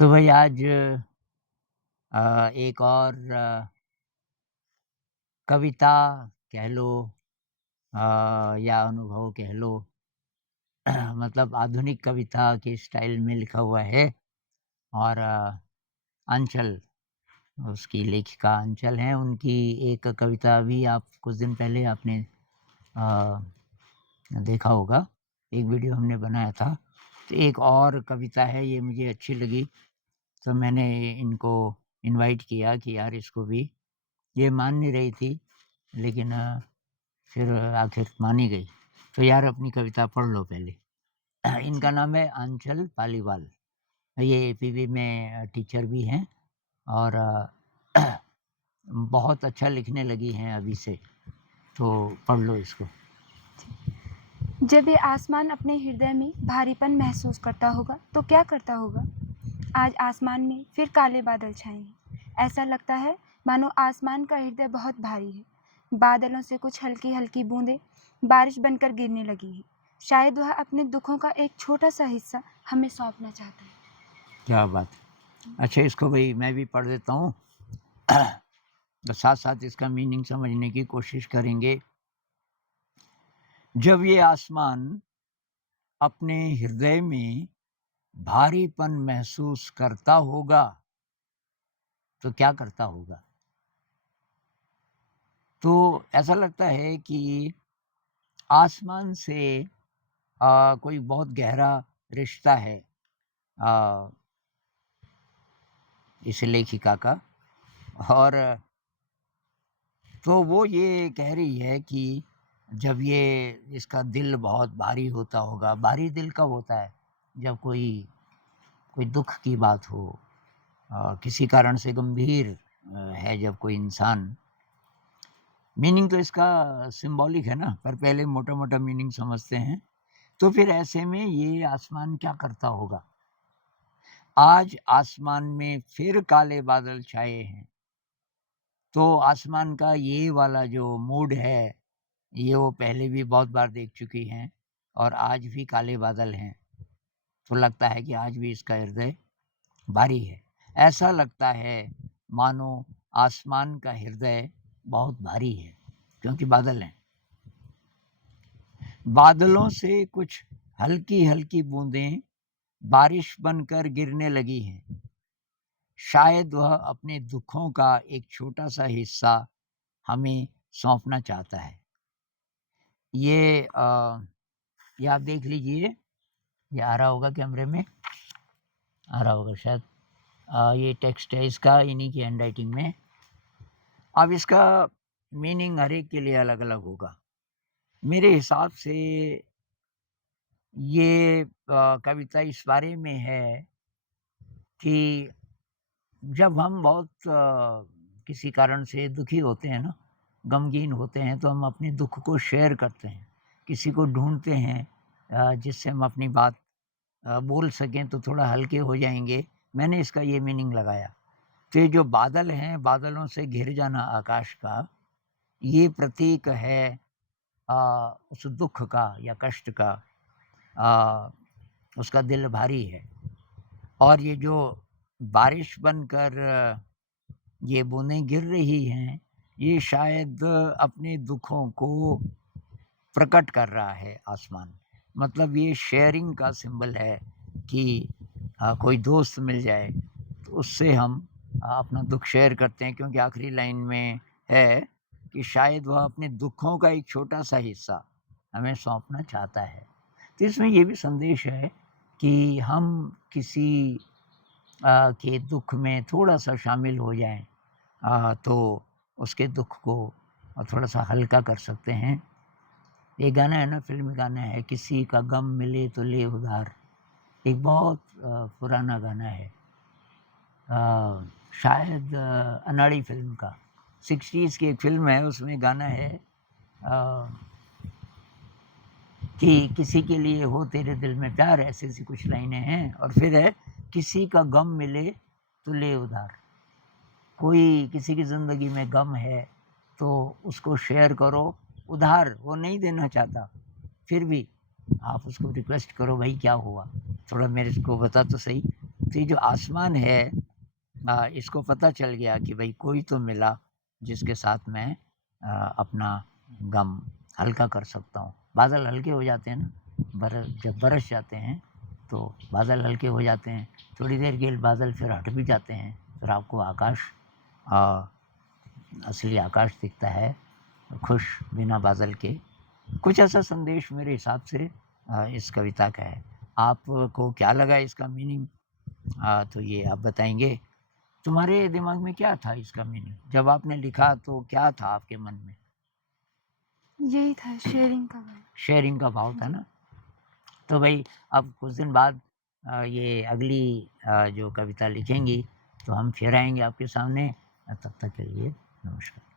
तो भाई आज एक और कविता कह लो या अनुभव कह लो मतलब आधुनिक कविता के स्टाइल में लिखा हुआ है और अंचल उसकी लेखिका अंचल हैं, उनकी एक कविता अभी आप कुछ दिन पहले आपने अ, देखा होगा, एक वीडियो हमने बनाया था। तो एक और कविता है, ये मुझे अच्छी लगी, तो मैंने इनको इनवाइट किया कि यार इसको भी। ये मान नहीं रही थी, लेकिन फिर आखिर मान ही गई। तो यार अपनी कविता पढ़ लो पहले। इनका जी, नाम है आंचल पालीवाल। ये एपीवी में टीचर भी हैं और बहुत अच्छा लिखने लगी हैं अभी से, तो पढ़ लो इसको। जी। जब ये आसमान अपने हृदय में भारीपन महसूस करता होगा, तो क्या करता होगा? आज आसमान में फिर काले बादल छाए हैं। ऐसा लगता है मानो आसमान का हृदय बहुत भारी है। बादलों से कुछ हल्की-हल्की बूंदें बारिश बनकर गिरने लगी हैं। शायद वह अपने दुखों का एक छोटा-सा हिस्सा हमें सौंपना चाहता है। क्या बात है। अच्छा, इसको भाई मैं भी पढ़ देता हूँ। तो साथ-साथ इसका मीनिंग समझने की कोशिश करेंगे। जब ये आसमान अपने हृदय में भारीपन महसूस करता होगा, तो क्या करता होगा? तो ऐसा लगता है कि आसमान से कोई बहुत गहरा रिश्ता है अ, इस लेखिका का। और तो वो ये कह रही है कि जब ये इसका दिल बहुत भारी होता होगा, भारी दिल कब होता है? जब कोई कोई दुःख की बात हो, किसी कारण से गंभीर है जब कोई इंसान। मीनिंग तो इसका सिंबॉलिक है ना, पर पहले मोटा-मोटा मीनिंग समझते हैं। तो फिर ऐसे में ये आसमान क्या करता होगा? आज आसमान में फिर काले बादल छाए हैं। तो आसमान का ये वाला जो मूड है, ये वो पहले भी बहुत बार देख चुकी हैं और आज भी काले बादल हैं। तो लगता है कि आज भी इसका हृदय भारी है। ऐसा लगता है मानो आसमान का हृदय बहुत भारी है, क्योंकि बादल हैं। बादलों से कुछ हल्की-हल्की बूँदें बारिश बनकर गिरने लगी हैं। शायद वह अपने दुखों का एक छोटा-सा हिस्सा हमें सौंपना चाहता है। ये ये आप देख लीजिए, ये आ रहा होगा कैमरे में, आ रहा होगा शायद। ये टेक्स्ट है इसका, इन्हीं की हैंडराइटिंग में। अब इसका मीनिंग हर एक के लिए अलग-अलग होगा। मेरे हिसाब से ये कविता इस बारे में है कि जब हम बहुत किसी कारण से दुखी होते हैं ना, गमगीन होते हैं, तो हम अपने दुःख को शेयर करते हैं। किसी को ढूँढते हैं जिससे हम अपनी बात बोल सकें तो थोड़ा हल्के हो जाएँगे। मैंने इसका ये मीनिंग लगाया। तो ये जो बादल हैं, बादलों से घिर जाना आकाश का, ये प्रतीक है उस दुःख का या कष्ट का। अ, उसका दिल भारी है और ये जो बारिश बनकर ये बूँदें गिर रही हैं, ये शायद अपने दुखों को प्रकट कर रहा है आसमान। मतलब ये शेयरिंग का सिंबल है कि कोई दोस्त मिल जाए, तो उससे हम अपना दुःख शेयर करते हैं, क्योंकि आखिरी लाइन में है कि शायद वह अपने दुखों का एक छोटा-सा हिस्सा हमें सौंपना चाहता है। तो इसमें ये भी संदेश है कि हम किसी के दुःख में थोड़ा-सा शामिल हो जाएँ, तो उसके दुःख को थोड़ा-सा हल्का कर सकते हैं। एक गाना है ना, फ़िल्मी गाना है, किसी का गम मिले तो ले उधार। एक बहुत पुराना गाना है। शायद अनाड़ी फ़िल्म का, 60s की एक फ़िल्म है, उसमें गाना है कि किसी के लिए हो तेरे दिल में प्यार, ऐसी-ऐसी कुछ लाइनें हैं और फिर है, किसी का गम मिले तो ले उधार। कोई किसी की ज़िंदगी में गम है, तो उसको शेयर करो उधार, वो नहीं देना चाहता, फिर भी आप उसको रिक्वेस्ट करो, भाई क्या हुआ? थोड़ा मेरे को बता तो सही। तो ये जो आसमान है इसको पता चल गया कि भई कोई तो मिला जिसके साथ मैं अपना गम हल्का कर सकता हूँ। बादल हल्के हो जाते हैं ना, जब बरस जाते हैं तो बादल हल्के हो जाते हैं। थोड़ी देर के लिए बादल फिर हट भी जाते हैं, फिर आपको आकाश अ, असली आकाश दिखता है, खुश बिना बादल के। कुछ ऐसा संदेश मेरे हिसाब से इस कविता का है। आपको क्या लगा इसका मीनिंग तो ये आप बताएँगे? तुम्हारे दिमाग में क्या था इसका मीनिंग? जब आपने लिखा तो क्या था आपके मन में? यही था शेयरिंग का भाव। शेयरिंग का भाव था जी। ना? तो भई अब कुछ दिन बाद ये अगली जो कविता लिखेंगी तो हम फिर आएँगे आपके सामने। तब तक के लिए नमस्कार।